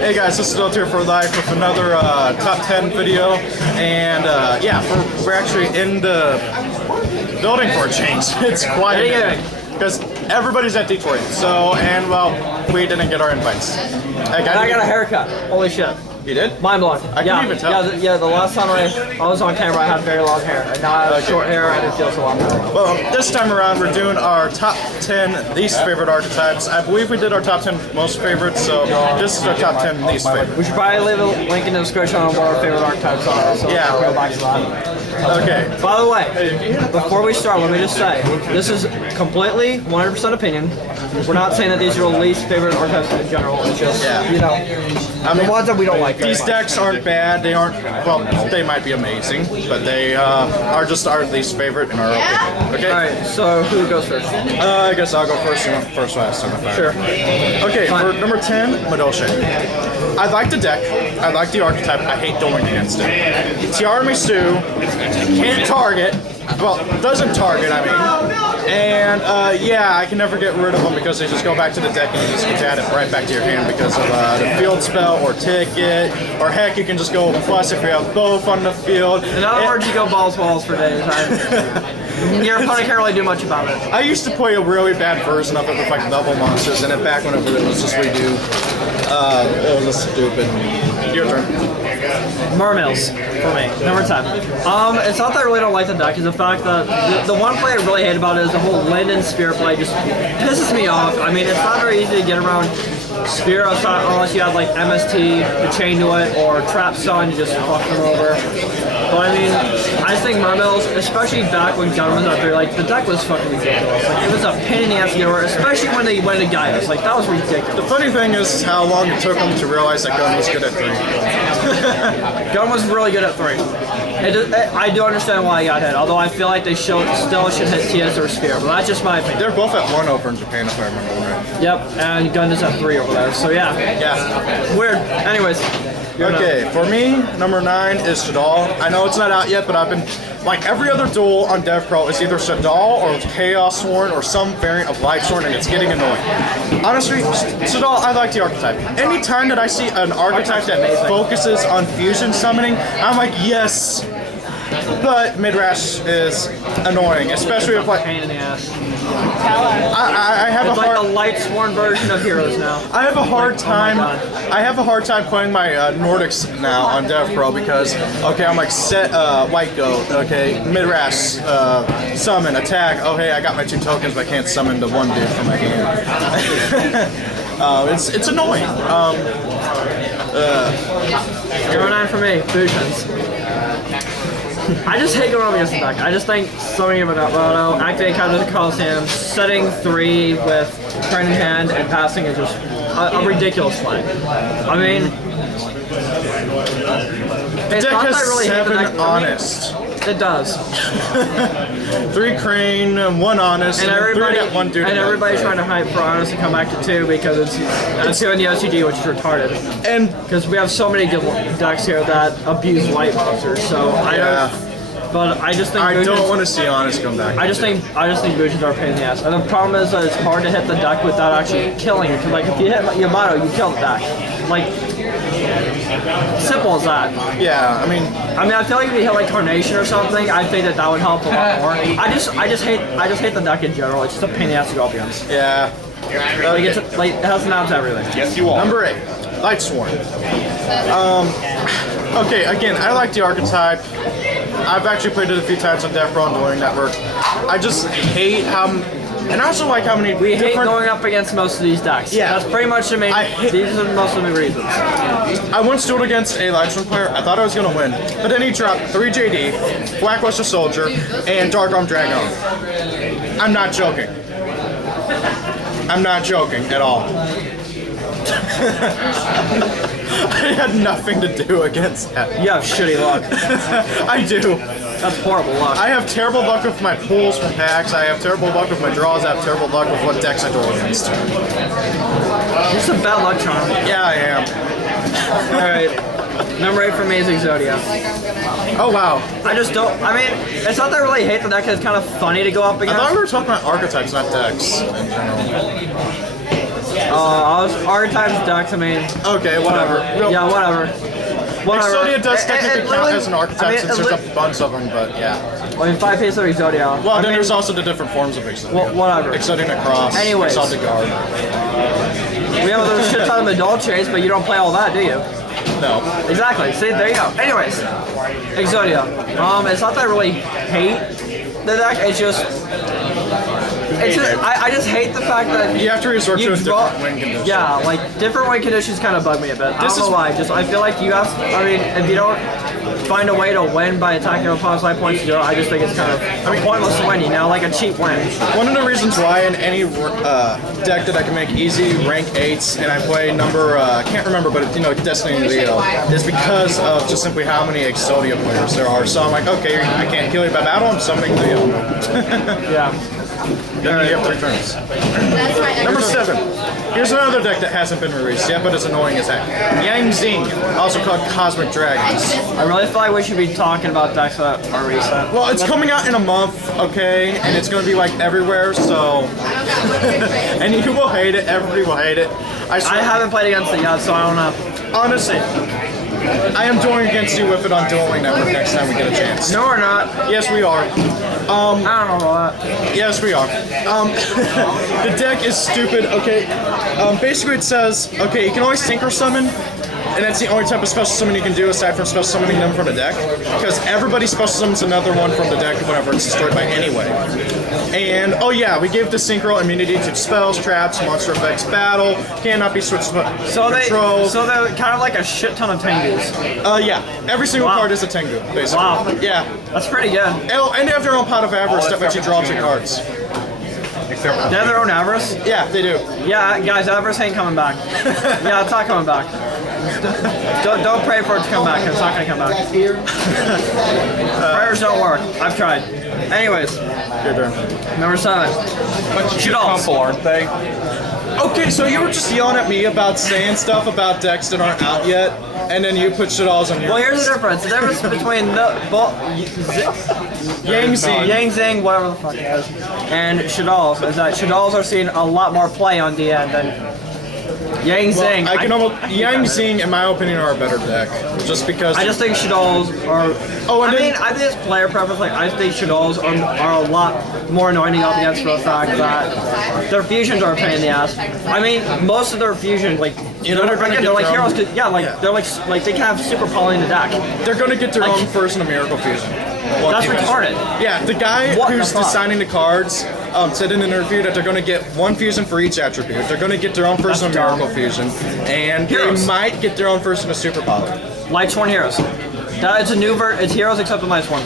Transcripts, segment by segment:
Hey guys, this is Still here for life with another top 10 video, and yeah, we're actually in the building for a change. It's quiet because everybody's at Detroit. So, and well, we didn't get our invites. Hey guys, I got a haircut. Holy shit. You did? Mind blowing. I couldn't even tell. Yeah, the last time I was on camera, I had very long hair, and now I have short hair, and it feels a lot better. Well, this time around, we're doing our top 10 least favorite archetypes. I believe we did our top 10 most favorites, so this is our top 10 least favorite. We should probably leave a link in the description on what our favorite archetypes are. So yeah. We'll go back to that. Okay. By the way, before we start, let me just say, this is completely 100% opinion. We're not saying that these are the least favorite archetypes in general. It's just, you know, I mean, the ones that we don't like. These decks aren't bad. They aren't, well, they might be amazing, but they are just our least favorite in our opinion. Okay? Alright, so who goes first? I guess I'll go first. You went first last time. Sure. Okay, for number 10, Madoshe. I like the deck. I like the archetype. I hate going against it. Tiramisu can't target. Well, doesn't target, I mean. And yeah, I can never get rid of them because they just go back to the deck and you just get it right back to your hand because of the field spell or ticket. Or heck, you can just go plus if you have both on the field. In other words, you go balls for days. Your opponent can't really do much about it. I used to play a really bad version of it with like double monsters, and then back whenever it was just redo, it was just stupid. Your turn. Mermills for me, number 10. It's not that I really don't like the deck, it's the fact that the one play I really hate about it is the whole land and sphere play just pisses me off. I mean, it's not very easy to get around sphere unless you have like MST to chain to it or trap stun, you just fuck them over. But I mean, I think Mermills, especially back when Gun was out there, like the deck was fucking ridiculous. Like it was a pain in the ass to get over, especially when they went to Gaius. Like that was ridiculous. The funny thing is how long it took them to realize that Gun was good at 3. Gun was really good at 3. I do understand why he got hit, although I feel like they still should hit TS or Sphere, but that's just my opinion. They're both at 1 over in Japan, if I remember right. Yep, and Gun is at 3 over there, so yeah. Yeah. Weird. Anyways. Okay, for me, number 9 is Shadal. I know it's not out yet, but I've been, like every other duel on DevPro, it's either Shadal or Chaos Sworn or some variant of Light Sworn, and it's getting annoying. Honestly, Shadal, I like the archetype. Anytime that I see an archetype that focuses on fusion summoning, I'm like, yes! But Midrash is annoying, especially if like pain in the ass. I have it's a hard like the light sworn version of Heroes now. I have a hard time. Oh I have a hard time playing my Nordics now on DevPro because okay, I'm like set White Goat. Okay, Midrash summon attack. Oh hey, I got my 2 tokens, but I can't summon the 1 dude from my hand. It's annoying. Number 9 for me, Fusions. I just hate going up against the deck. I just think summoning him without Roto, activating counters to Coliseum, setting 3 with turn in hand, and passing is just a ridiculous play. I mean, it's deck not has that I really hate the deck. honest. It does. 3 Crane, 1 honest, and everybody got 1 dude. And everybody's trying to hype for honest to come back to 2 because it's 2 in the OCG, which is retarded. And because we have so many good decks here that abuse light monsters, so I don't. But I just think I don't want to see honest come back. I just think Fusions are a pain in the ass, and the problem is that it's hard to hit the deck without actually killing it. Because like if you hit Yamato, you kill the deck. Like simple as that. Yeah, I mean, I feel like if you hit like Carnation or something, I think that would help a lot more. I just hate the deck in general. It's just a pain in the ass to go up against. Yeah. Like it has knobs everything. Yes, you are. Number 8, Light Sworn. Okay, again, I like the archetype. I've actually played it a few times on DevPro and Dueling Network. I just hate how, and I also like how many we hate going up against most of these decks. Yeah, that's pretty much the main. These are most of the reasons. I once dueled against a Lightstorm player. I thought I was gonna win, but then he dropped 3 JD, Blackluster Soldier, and Dark Arm Dragon. I'm not joking. I'm not joking at all. I had nothing to do against that. You have shitty luck. I do. That's horrible luck. I have terrible luck with my pulls from packs. I have terrible luck with my draws. I have terrible luck with what decks I duel against. You're some bad luck charm. Yeah, I am. Alright. Number 8 for me is Exodia. Oh, wow. I just don't, I mean, it's not that I really hate the deck, it's kind of funny to go up I against. thought we were talking about archetypes, not decks in general. Archetypes decks, I mean, Okay, whatever. yeah, whatever. Exodia does technically count literally- as an archetype I mean, since there's a bunch of them, but yeah. I mean, 5 pieces of Exodia. Well, I then mean, there's also the different forms of Exodia. Well, whatever. Exodia Necross, Anyways. Exodia Guard. we have a shit ton of adult chase, but you don't play all that, do you? No. Exactly. See, there you go. Anyways, Exodia. It's not that I really hate the deck. It's just I just hate the fact that You have to resort to a different win condition. Yeah, like different win conditions kind of bug me a bit. I don't know why. Just I feel like you have. I mean, if you don't find a way to win by attacking your opponent's life points zero, I just think it's kind of pointless to win. You know, like a cheap win. One of the reasons why in any deck that I can make easy rank 8s and I play number, can't remember, but Destiny and Leo, is because of just simply how many Exodia players there are. So I'm like, okay, I can't kill you by battle, I'm summoning Leo. Yeah. Then you have 3 turns. Number 7. Here's another deck that hasn't been released yet, but it's annoying as heck. Yang Zing, also called Cosmic Dragons. I really feel like we should be talking about decks that are recent. Well, it's coming out in a month, okay, and it's going to be like everywhere, so... and you will hate it, everybody will hate it. I haven't played against it yet, so I don't know. Honestly, I am dueling against you with it on Dueling Network next time we get a chance. No, we're not. Yes, we are. I don't know about that. Yes, we are. The deck is stupid, okay. Basically it says, okay, you can always Synchro Summon, and that's the only type of special summon you can do aside from special summoning them from the deck. Because everybody special summons another one from the deck whenever it's destroyed by anyway. And, oh yeah, we gave the Synchro immunity to spells, traps, monster effects, battle, cannot be switched to control. So they're kind of like a shit ton of Tengus. Yeah, every single Wow. card is a Tengu, basically. Wow. Yeah. That's pretty good. Oh, and they have their own pot of avarice that lets you draw 2 cards. They have their own Avarice? Yeah, they do. Yeah, guys, Avarice ain't coming back. Yeah, it's not coming back. Don't pray for it to come back, 'cause it's not gonna come back. Prayers don't work. I've tried. Anyways, Your turn. number 7. Shadolls. aren't they? Okay, so you were just yelling at me about saying stuff about decks that aren't out yet, and then you put Shadolls on your Well, here's the difference. The difference between Yang Zing. Yang Zing, whatever the fuck it is, and Shadolls is that Shadolls are seeing a lot more play on DN than Yang Zing. I can almost I hate Yang that Zing, in my opinion, are a better deck, just because. I just think Shadolls are. Oh, and I then- mean, I think it's player preference. Like, I think Shadolls are a lot more annoying to go up against for the fact that their fusions are a pain in the ass. I mean, most of their fusions, like, You know, they're gonna again, get they're like their own- heroes. Yeah, like Yeah. they're like they can have super poly in the deck. They're gonna get their Like- own first in a Miracle Fusion. That's retarded. Yeah, the guy What the who's fuck? designing the cards said in an interview that they're going to get 1 fusion for each attribute. They're going to get their own first in a That's dumb. Miracle Fusion, and Heroes. they might get their own first in a Super Poly. Lightsworn Heroes. That it's a new it's Heroes except the Lightsworn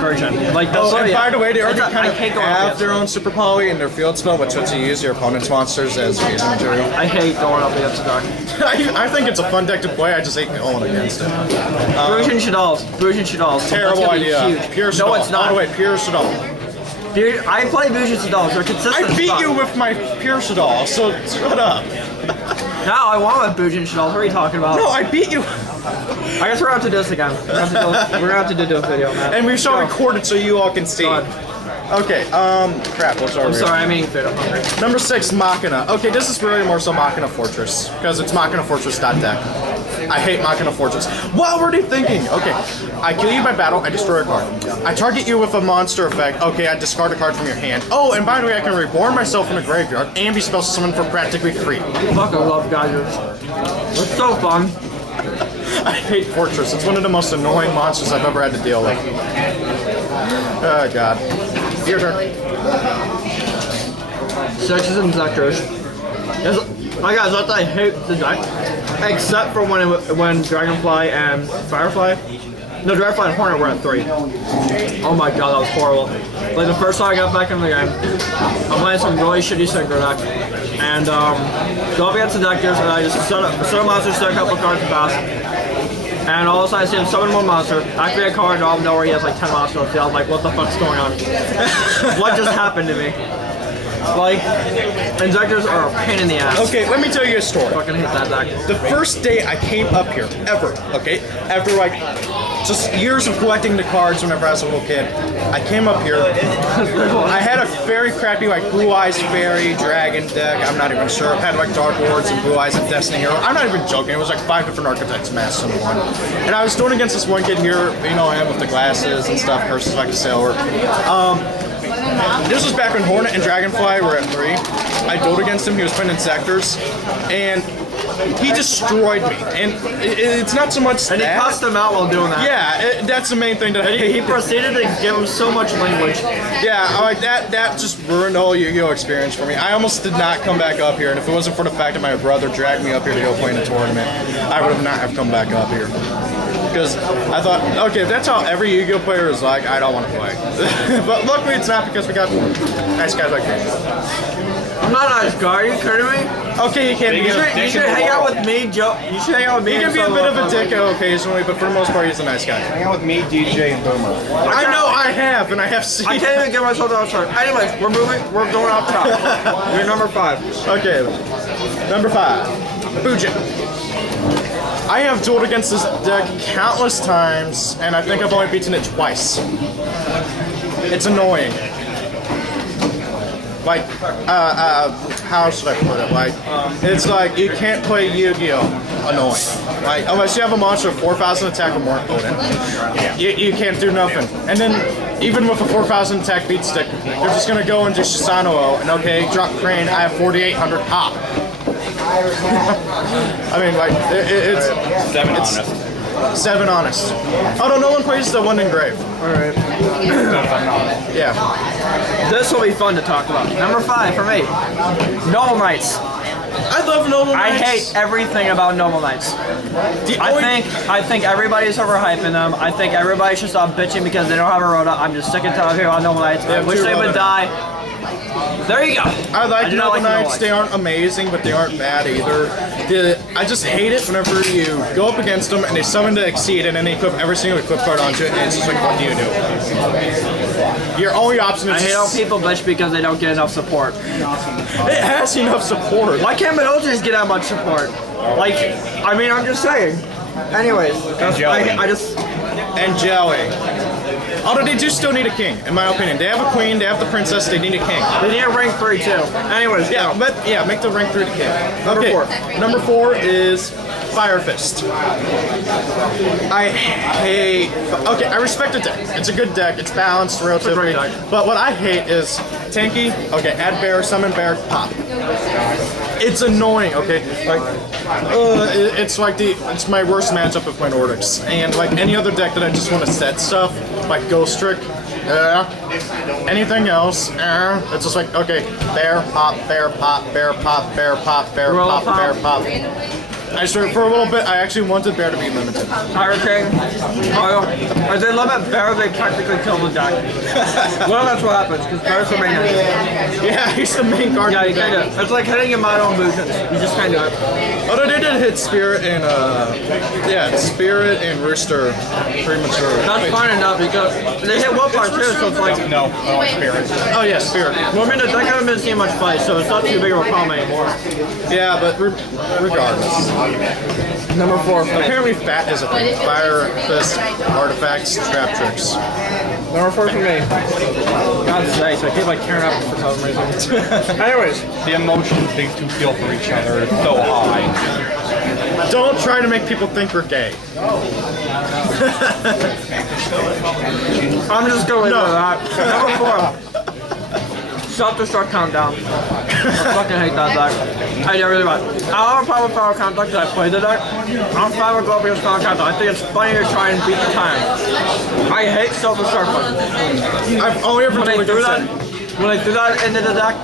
version. Like that's Oh, and literally- by the way, they already that's a- kind I of hate going up have against their it. own Super Poly in their field spell, which lets you use your opponent's monsters as fusion material. I hate going up against the deck. I think it's a fun deck to play, I just hate going against it. Brujan Shadolls. Brujan Shadolls. Terrible That's gonna be idea. Huge. Pure No, Shadol. it's not. All the way, pure Shadol. Dude, I play Brujan Shadolls. They're consistent. I as beat fuck. you with my pure Shadol, so shut up. No, I won with Brujan Shadolls. What are you talking about? No, I beat you. I guess we're gonna have to do this again. We're gonna have to do a video, man. And we shall Go. record it so you all can see. Go on. Okay, crap, what's our I'm sorry, I'm eating food. I'm hungry. Number 6, Machina. Okay, this is really more so Machina Fortress, because it's Machina Fortress deck. I hate Machina Fortress. What were they thinking? Okay, I kill you by battle, I destroy a card. I target you with a monster effect. Okay, I discard a card from your hand. Oh, and by the way, I can reborn myself in the graveyard and be spell summoned for practically free. Fuck, I love Geysers. It's so fun. I hate Fortress. It's one of the most annoying monsters I've ever had to deal with. Oh, God. Your turn. Sexes and Zectors. My guys, that's I hate the deck. Except for when Dragonfly and Firefly. No, Dragonfly and Hornet were at 3. Oh my god, that was horrible. Like the first time I got back in the game, I'm playing some really shitty synchro deck. And go up against the Dectors and I just set a monster, set a couple cards to pass. And all of a sudden I see him summon one monster, activate a card, and out of nowhere he has like 10 monsters on the field. I'm like, what the fuck's going on? What just happened to me? Like, injectors are a pain in the ass. Okay, let me tell you a story. Fucking hate that deck. The first day I came up here, ever, okay, after like just years of collecting the cards whenever I was a little kid, I came up here. I had a very crappy like Blue Eyes Fairy Dragon deck. I'm not even sure. I had like Dark Lords and Blue Eyes and Destiny Hero. I'm not even joking. It was like 5 different archetypes massed in one. And I was doing against this one kid here, you know him with the glasses and stuff, curses like a sailor. This was back when Hornet and Dragonfly were at 3. I dueled against him. He was playing Insectors, and he destroyed me. And it's not so much And he that. cussed him out while doing that. Yeah, that's the main thing that I hate. He proceeded to give him so much language. Yeah, like that just ruined the whole Yu-Gi-Oh experience for me. I almost did not come back up here, and if it wasn't for the fact that my brother dragged me up here to go play in a tournament, I would have not have come back up here. Because I thought, okay, if that's how every Yu-Gi-Oh player is like, I don't want to play. But luckily it's not, because we got nice guys like me. I'm not a nice guy. Are you kidding me? Okay, you can't be You should hang out with me, Joe. You should hang out with me. He can be a bit of a dick occasionally, but for the most part, he's a nice guy. Hang out with me, DJ, and Boomer. I know I have, and I have seen. I can't even get myself out of start. Anyways, we're moving. We're going up top. You're number 5. Okay, number 5, Bujin. I have dueled against this deck countless times, and I think I've only beaten it twice. It's annoying. Like, how should I put it? Like, it's like you can't play Yu-Gi-Oh! Annoying. Like, unless you have a monster of 4,000 attack or more potent, you can't do nothing. And then, even with a 4,000 attack beat stick, they're just gonna go into Shisano and okay, drop Crane, I have 4,800 pop. I mean, like, it's 7 honest. 7 honest. Oh no, no one plays the one engraved. Alright. Yeah. This will be fun to talk about. Number 5 for me. Noble Knights. I love Noble I Knights. hate everything about Noble Knights. I think everybody's overhyping them. I think everybody should stop bitching because they don't have a Rhoda. I'm just sick and tired of hearing about Noble Knights. I wish they would die. There you go. I like do not Noble like Knights. They aren't amazing, but they aren't bad either. I just hate it whenever you go up against them and they summon to Exceed and then they equip every single equip card onto it, and it's just like, what do you do? Your only option is I hate how people bitch because they don't get enough support. It has enough support. Why can't Minoltas get that much support? Like, I mean, I'm just saying. Anyways, I just... And Jelly. Although they do still need a king, in my opinion. They have a queen, they have the princess, they need a king. They need a rank 3 too. Anyways, Yeah, but yeah, make the rank 3 the king. Number Okay, 4. Number 4 is Fire Fist. I hate. Okay, I respect the deck. It's a good deck. It's balanced relatively. But what I hate is tanky. Okay, add bear, summon bear, pop. It's annoying. Okay, like it's like it's my worst matchup of playing Ordix. And like any other deck that I just want to set stuff, like Ghost Trick. Anything else? It's just like okay, bear, pop, bear, pop, bear, pop, bear, pop, bear, pop, bear, pop. I swear, for a little bit, I actually wanted bear to be limited. Hurricane. As they limit bear, they technically kill the deck. Well, that's what happens, because bear's the main enemy. Yeah, he's the main card. Yeah, you kind of. It's like hitting Yamato illusions. You just kind of. Although they did hit Spirit and Spirit and Rooster premature. That's fine enough because they hit Wolfheart too, so it's like. No, I don't like Spirit. Oh yeah, Spirit. Well, I mean, the deck hasn't been seeing much play, so it's not too big of a problem anymore. Yeah, but regardless. Number 4. Apparently Fat is a thing. Fire, Fist, Artifacts, Trap Tricks. Number 4 for me. God's sake, so I keep like tearing up for some reason. Anyways, The emotions they two feel for each other is so high. Don't try to make people think we're gay. I'm just going to leave it at that. Number 4. Self-destruct countdown. I fucking hate that deck. I really bad. I don't have a problem with power countdown because I played the deck. I'm fine with going against power countdown. I think it's funny to try and beat the time. I hate self-destruct one. I've only ever When I dueled threw against that, when I threw that into the deck,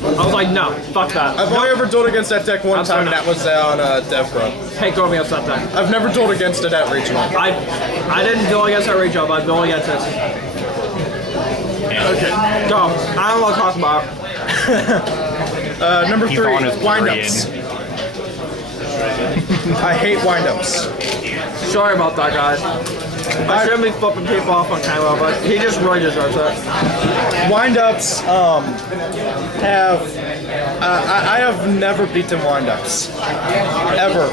I was like, no, fuck that. I've only ever dueled against that deck one I'm time, and sorry. that was on Dev Pro. Hate going against that deck. I've never dueled against it at regional. I didn't duel against that regional, but I duel against this. Okay. Go. I don't want to talk about it. Number He's 3, on his windups. I hate windups. Sorry about that, guys. I shouldn't be flipping people off on camera, but he just really deserves it. Windups have. I have never beaten windups. Ever.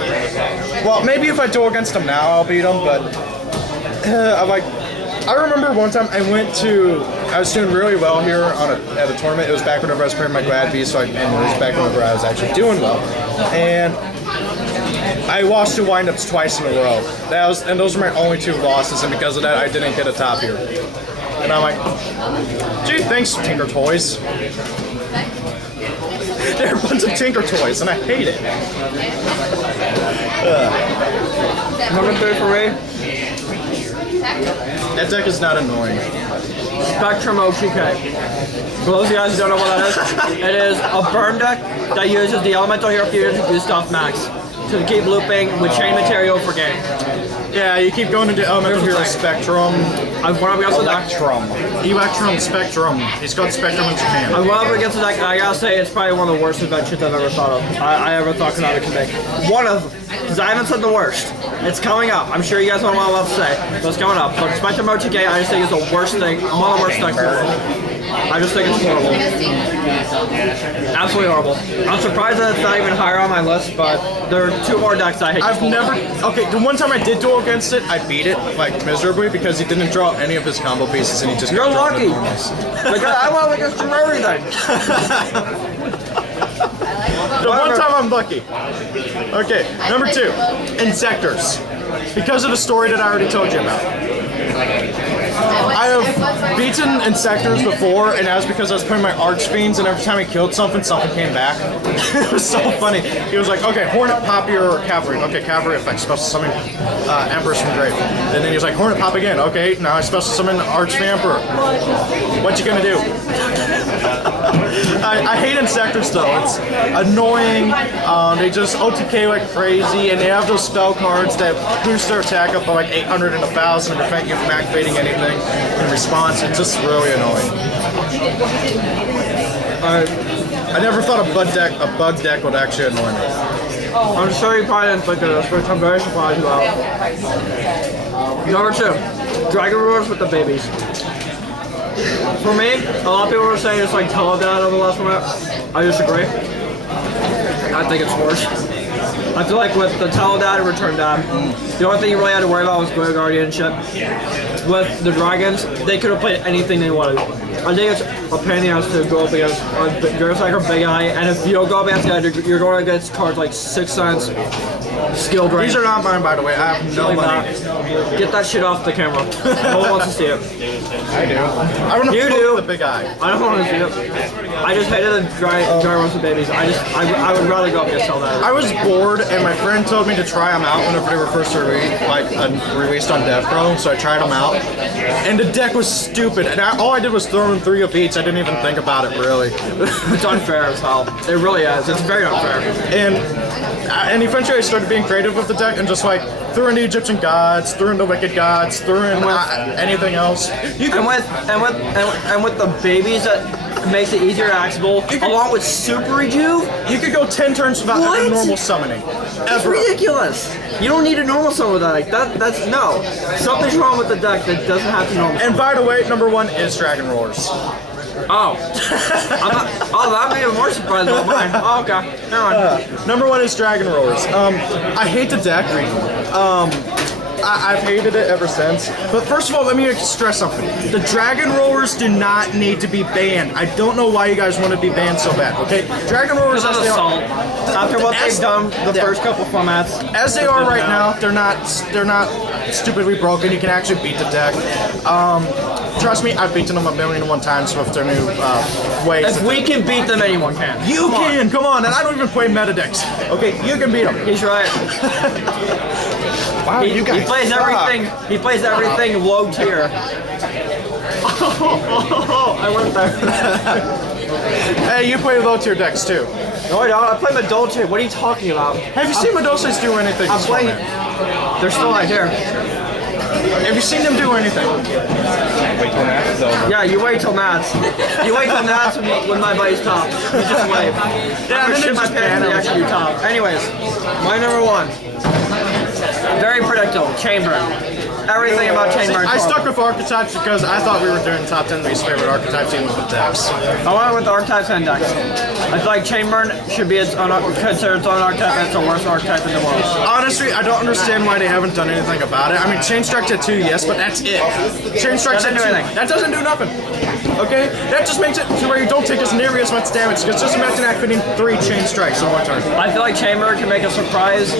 Well, maybe if I go against them now, I'll beat them, but I remember one time I was doing really well here at a tournament. It was back whenever I was playing my grad B, and it was back whenever I was actually doing well. And I lost 2 windups twice in a row. And those were my only 2 losses, and because of that, I didn't get a top here. And I'm like, gee, thanks, Tinker Toys. They're a bunch of Tinker Toys, and I hate it. Number 3 for me. That deck is not annoying. Spectrum OTK. For those of you guys who don't know what that is, it is a burn deck that uses the Elemental Hero Fusion to boost off max. To keep looping with chain material for game. Yeah, you keep going into Elemental Hero Spectrum. I went up against the deck. Electrum Spectrum. He's got Spectrum in Japan. I went up against the deck, and I gotta say, it's probably one of the worst inventions I've ever thought of. I ever thought Konami could make. One of them. Because I haven't said the worst. It's coming up. I'm sure you guys don't know what I'm about to say. So it's coming up. But Spectrum OTK, I just think is the worst thing. One of the worst decks in the world. I just think it's horrible. Absolutely horrible. I'm surprised that it's not even higher on my list, but there are 2 more decks I hate. The one time I did duel against it, I beat it, like, miserably, because he didn't draw any of his combo pieces, and he just You're kept drawing lucky. the normals. Like, I went against you everything. The one time I'm lucky. Okay, number 2, Insectors. Because of the story that I already told you about. I have beaten Insectors before, and that was because I was playing my Archfiends, and every time I killed something, something came back. It was so funny. He was like, okay, Hornet, Poppy, or Cavalry. Okay, Cavalry effect, special summon Empress from Grave. And then he was like, Hornet, Pop again. Okay, now I special summon Archvamper. What you gonna do? I hate Insectors though. It's annoying. They just OTK like crazy, and they have those spell cards that boost their attack up by like 800 and 1,000 and prevent you from activating anything in response. It's just really annoying. I never thought a bug deck would actually annoy me. I'm sure you probably didn't think of this, which I'm very surprised about. Number 2, Dragon Rulers with the babies. For me, a lot of people were saying it's like Teledad over the last one. I disagree. I think it's worse. I feel like with the Teledad and Return Dad, the only thing you really had to worry about was Goya Guardianship. With the Dragons, they could have played anything they wanted. I think it's a pain in the ass to go up against Durasek or Big Eye, and if you don't go up against that, you're going against cards like 6 Sense, Skill Drain. These are not mine, by the way. I have no money. Get that shit off the camera. No one wants to see it. I do. I want to poke the Big Eye. I don't want to see it. I just hated the dry roasted babies. I would rather go up against Teledad. I was bored, and my friend told me to try them out whenever they were first released on DevPro, so I tried them out. And the deck was stupid, and all I did was throw in 3 of each. I didn't even think about it, really. It's unfair as hell. It really is. It's very unfair. And eventually I started being creative with the deck and just like threw in the Egyptian gods, threw in the wicked gods, threw in anything else. And with the babies, that makes it easier to accessible, along with Super Rejuve. You could go 10 turns without having normal summoning. That's ridiculous. You don't need a normal summon with that. Like that's no. Something's wrong with the deck that doesn't have to normal. And by the way, number 1 is Dragon Roars. Oh. That'd be even more surprising than mine. Oh, okay. Never mind. Number 1 is Dragon Roars. I hate the deck. I've hated it ever since. But first of all, let me stress something. The Dragon Rollers do not need to be banned. I don't know why you guys want to be banned so bad, okay? Dragon Rollers as they are, after what they've done the first couple formats. As they are right now, they're not stupidly broken. You can actually beat the deck. Trust me, I've beaten them 1,000,001 times with their new ways. If we can beat them, anyone can. You can, come on, and I don't even play meta decks. Okay, you can beat them. He's right. Wow, you guys. He plays everything. He plays everything low tier. I went there. Hey, you play low tier decks too. No, I don't. I play Madolce. What are you talking about? Have you seen Madolces do anything? I'm playing. They're still right here. Have you seen them do anything? Wait till Matt's is over. Yeah, you wait till Matt's. You wait till Matt's when my buddy's top. You just wait. Yeah, I'm and then gonna shit they my just pants ban and they him. actually do top. Anyways, my number one. Very predictable. Chainburn. Everything about Chainburn. I stuck with Archetypes because I thought we were doing top 10 least favorite Archetypes even with decks. I went with Archetypes and decks. I feel like Chainburn should be considered its own archetype, and it's the worst archetype in the world. Honestly, I don't understand why they haven't done anything about it. I mean, Chain Strike at 2, yes, but that's it. Chain Strike at 2, Doesn't do anything. that doesn't do nothing. Okay? That just makes it to where you don't take as nearly as much damage, because just imagine activating 3 Chain Strikes in one turn. I feel like Chainburn can make a surprise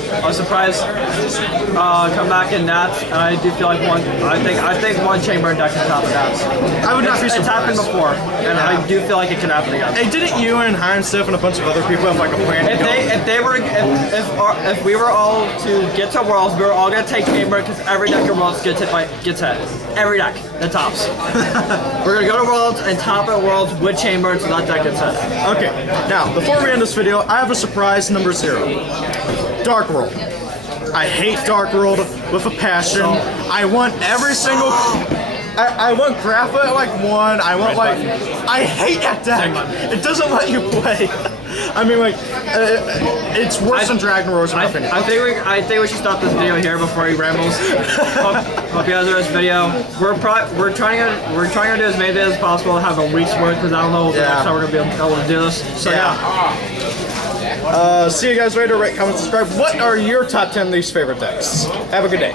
comeback in Nats, and I do feel like I think one Chainburn deck can top of Nats. I would not be It's surprised. happened before, and I do feel like it can happen again. Hey, didn't you and Heinz and a bunch of other people have like a plan to If we were all to get to Worlds, we were all gonna take Chainburn because every deck of Worlds gets hit. Every deck that tops. We're gonna go to Worlds and top at Worlds with Chainburn so that deck gets hit. Okay, now, before we end this video, I have a surprise number 0. Dark World. I hate Dark World with a passion. I want every single... I want Grappa at like 1. I want like... I hate that deck. It doesn't let you play. I mean, like, it's worse than Dragon Roars in my opinion. I think we should stop this video here before he rambles. Hope you guys enjoyed this video. We're trying to do as many videos as possible. Have a week's worth because I don't know if next time we're gonna be able to do this. So yeah. See you guys later. Rate, comment, subscribe. What are your top 10 least favorite decks? Have a good day.